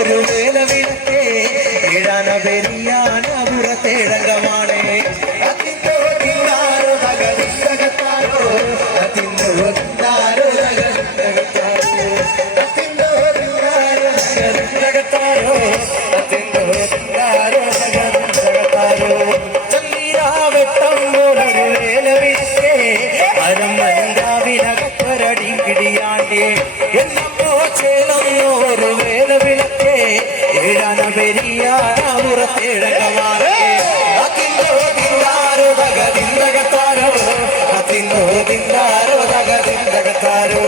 ഒരു വേല വിളക്കേ ഇടാന പെരിയാന പുറത്തേഴങ്കമാണ് അതിന്തോ തിന്നാരോ തകതിന്തകത്താരോ അതിന്തോ തിന്നാരോ തകതിന്തകത്താരോ അതിന്തോ തിന്നാരോ തകതിന്തകത്താരോ അതിന്തോ തിന്നാരോ തകതിന്തകത്താരോ ചന്ദ്രാവട്ടം പോലൊരു വേല വിളക്കേ അരമന്താവിനകത്തൊരടി കിടിയാണ്ടേ എന്നപ്പോ ചേലൊന്നൊരു വേല വിളക്കേ ഏഴാന പെരിയാന പുറത്തേഴങ്കമാറേ അതിന്തോ തിന്നാരോ തകതിന്തകത്താരോ അതിന്തോ തിന്നാരോ തകതിന്തകത്താരോ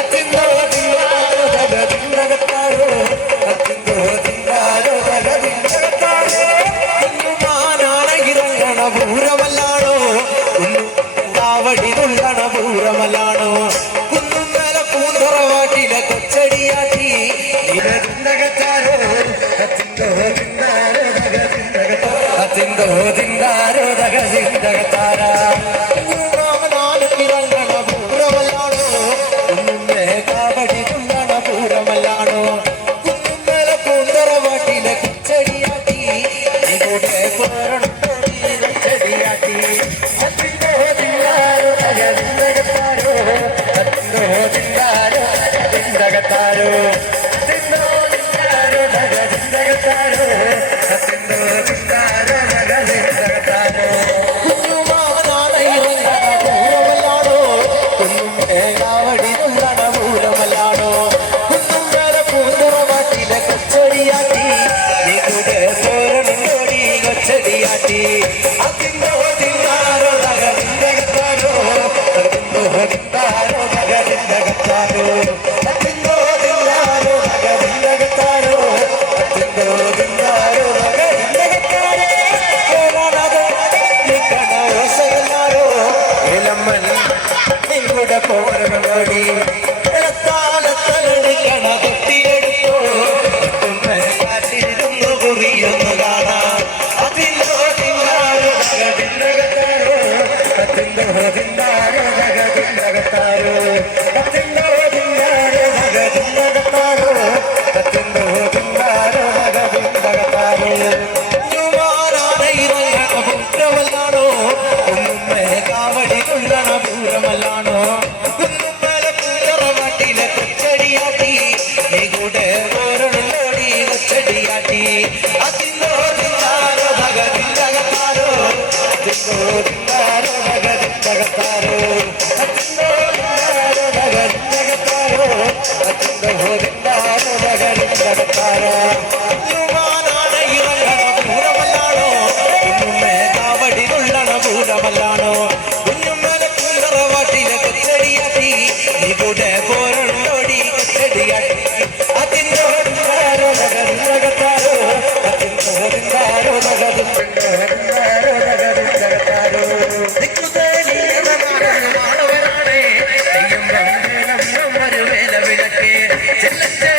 അതിന്തോ തിന്നാരോ തകതിന്തകത്താരോ അതിന്തോ തിന്നാരോ തകതിന്തകത്താരോ കുഞ്ഞുമാനാണ ഇറങ്ങണ പൂരമല്ലാണോ കുഞ്ഞുണ്ടാവടി തുള്ളണ പൂരമല്ലാണോ കുന്നുമേല പൂന്തറവാട്ടിലെ കൊച്ചടിയാറ്റി തിന്തകത്താരോ അതിന്തോ തിന്നാരോ തകതിന്തകത്താരോ അതിന്തോ തിന്നാരോ തകതിന്തകത്താരോ കുഞ്ഞുമാനാണ് ഇറങ്ങണ പൂരമല്ലാണോ കുന്നുമേലാവടി തുള്ളണ പൂരമല്ലാണോ കുന്നുമേല പൂന്തറവാട്ടിലെ കൊച്ചടിയാറ്റി ഇവിടെ പോരണം കൊച്ചടിയാറ്റി അതിന്തോ തിന്നാരോ തകതിന്തകത്താരോ അതിന്തോ തിന്നാരോ തകതിന്തകത്താരോ അതിന്തോ തിന്നാരോ തകതിന്തകത്താരോ അതിന്തോ തിന്നാരോ തകതിന്തകത്താരോ കുഞ്ഞുമാനാണ് ഇറങ്ങണ പൂരമല്ലാണോ കുന്നുമേലാവടി തുള്ളണ പൂരമല്ലാണോ കുന്നുമേല പൂന്തറവാട്ടിലെ കൊച്ചടിയാറ്റി ഇവിടെ പോരണം കൊച്ചടിയാറ്റി അതിന്തോ തിന്നാരോ തകതിന്തകത്താരോ അതിന്തോ തിന്നാരോ തകതിന്തകത്താരോ അതിന്തോ തിന്നാരോ തകതിന്തകത്താരോ അതിന്തോ തിന്നാരോ തകതിന്തകത്താരോ ഓശകല്ലാരോ ഇളമ്മൻ നിങ്ങളുടെ പോരണോടി ഇളത്താലത്തലടിക്കണ കുട്ടിയെടുത്തോ കാട്ടിരുന്നു കുറിയൊന്നു കാണാം അതിന്തോ തിന്നാരോ തകതിന്തകത്താരോ അതിന്തോ തിന്നാരോ തകതിന്തകത്താരോ അതിന്തോ തിന്നാരോ തകതിന്തകത്താരോ അതിന്തോ തിന്നാരോ തകതിന്തകത്താരോ കുഞ്ഞുമാനാണ് ഇറങ്ങണ പൂരമല്ലാണോ കുന്നുമേലാവടി തുള്ളണ പൂരമല്ലാണോ കുന്നുമേല പൂന്തറവാട്ടിലെ കൊച്ചടിയാറ്റി ഇവിടെ ഓരോടി കൊച്ചടിയാറ്റി അതിന്തോ തിന്നാരോ തകതിന്തകത്താരോ അതിന്തോ തിന്നാരോ തകതിന്തകത്താരോ അതിന്തോ തിന്നാരോ തകതിന്തകത്താരോ അതിന്തോ തിന്നാരോ തകതിന്തകത്താരോ കുഞ്ഞുമാനാണ് ഇറങ്ങണ പൂരമല്ലാണോ കുന്നുമേലാവടി തുള്ളണ പൂരമല്ലാണോ കുഞ്ഞുമേല പൂന്തറവാട്ടിലെ കൊച്ചടിയാറ്റി ഇവിടെ പോരണോടി കൊച്ചടിയാറ്റി അതിന്തോ തിന്നാരോ തകതിന്തകത്താരോ അതിന്തോ തിന്നാരോ തകതിന്തകത്താരോ തകതിന്തകത്താരോ മാണവരാണേ ഒരു വേല വിളക്കേ ചെല്ലച്ചേ